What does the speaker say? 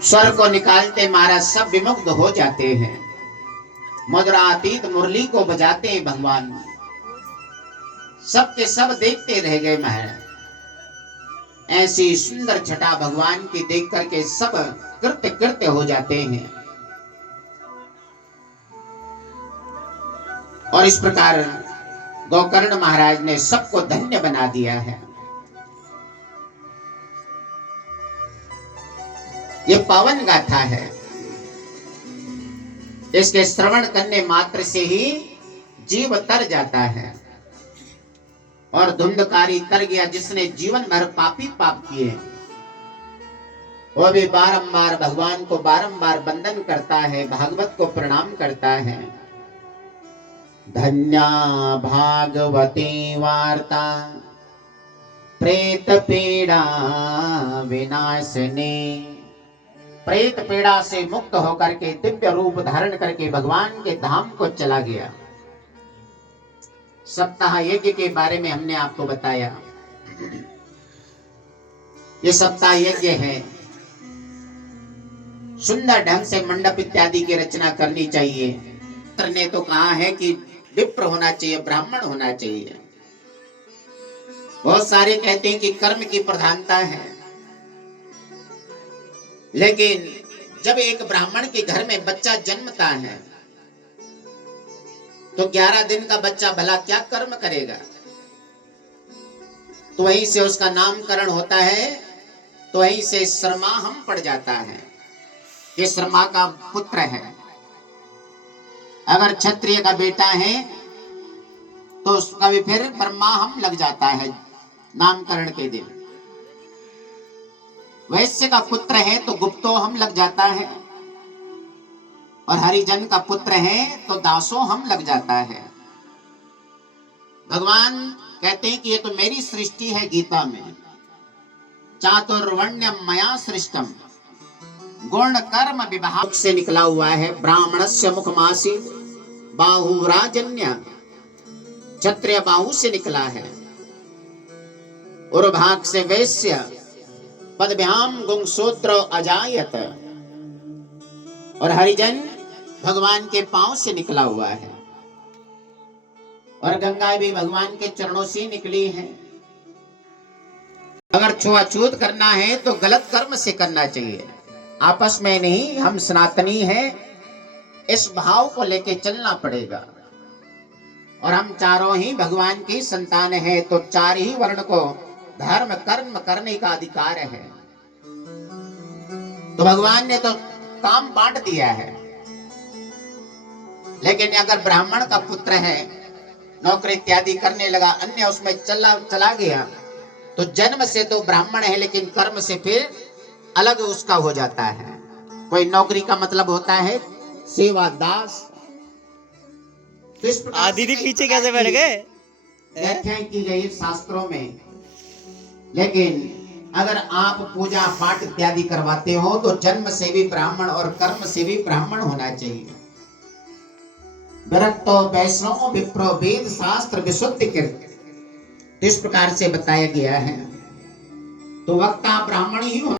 स्वर को निकालते महाराज सब विमुग्ध हो जाते हैं। मधुरातीत मुरली को बजाते हैं भगवान, सब के सब देखते रह गए महाराज। ऐसी सुंदर छटा भगवान की देख करके सब कृत्य कृत्य हो जाते हैं। और इस प्रकार गोकर्ण महाराज ने सबको धन्य बना दिया है। ये पावन गाथा है, इसके श्रवण करने मात्र से ही जीव तर जाता है। और धुंधकारी तर गया जिसने जीवन भर पापी पाप किए, वो भी बारंबार भगवान को बारंबार वंदन करता है, भागवत को प्रणाम करता है। धन्या भागवती वार्ता प्रेत पीड़ा विनाशनी। प्रेत पीड़ा से मुक्त होकर के दिव्य रूप धारण करके भगवान के धाम को चला गया। सप्ताह यज्ञ के बारे में हमने आपको बताया। ये सप्ताह यज्ञ है, सुंदर ढंग से मंडप इत्यादि की रचना करनी चाहिए। ने तो कहा है कि विप्र होना चाहिए, ब्राह्मण होना चाहिए। बहुत सारे कहते हैं कि कर्म की प्रधानता है, लेकिन जब एक ब्राह्मण के घर में बच्चा जन्मता है तो 11 दिन का बच्चा भला क्या कर्म करेगा। तो वहीं से उसका नामकरण होता है, तो वहीं से शर्माहम पड़ जाता है। ये शर्मा का पुत्र है। अगर क्षत्रिय का बेटा है तो उसका भी फिर ब्रह्माहम लग जाता है नामकरण के दिन। वैश्य का पुत्र है तो गुप्तोहम लग जाता है, और हरिजन का पुत्र है तो दासोहम लग जाता है। भगवान कहते हैं कि ये तो मेरी सृष्टि है। गीता में चातुर्वर्ण्यम मया सृष्टम गुण कर्म विभाग से निकला हुआ है। ब्राह्मणस्य मुखमासी बाहुराजन्य, क्षत्रिय बाहु से निकला है। उर्भाग से वैश्य, पदभ्याम गुंगसूत्र अजायत, और हरिजन भगवान के पांव से निकला हुआ है। और गंगा भी भगवान के चरणों से निकली है। अगर छुआछूत करना है तो गलत कर्म से करना चाहिए, आपस में नहीं। हम सनातनी हैं, इस भाव को लेके चलना पड़ेगा। और हम चारों ही भगवान की संतान हैं, तो चार ही वर्ण को धर्म कर्म करने का अधिकार है। तो भगवान ने तो काम बांट दिया है। लेकिन अगर ब्राह्मण का पुत्र है, नौकरी इत्यादि करने लगा, अन्य उसमें चला गया, तो जन्म से तो ब्राह्मण है, लेकिन कर्म से फिर अलग उसका हो जाता है। कोई नौकरी का मतलब होता है सेवा दास। तो दीदी पीछे कैसे बैठ गए? व्याख्या की गई शास्त्रों में। लेकिन अगर आप पूजा पाठ इत्यादि करवाते हो तो जन्म से भी ब्राह्मण और कर्म से भी ब्राह्मण होना चाहिए। विरक्तो वैष्णव विप्रो वेद शास्त्र विशुद्धि कृत, इस प्रकार से बताया गया है। तो वक्ता ब्राह्मण ही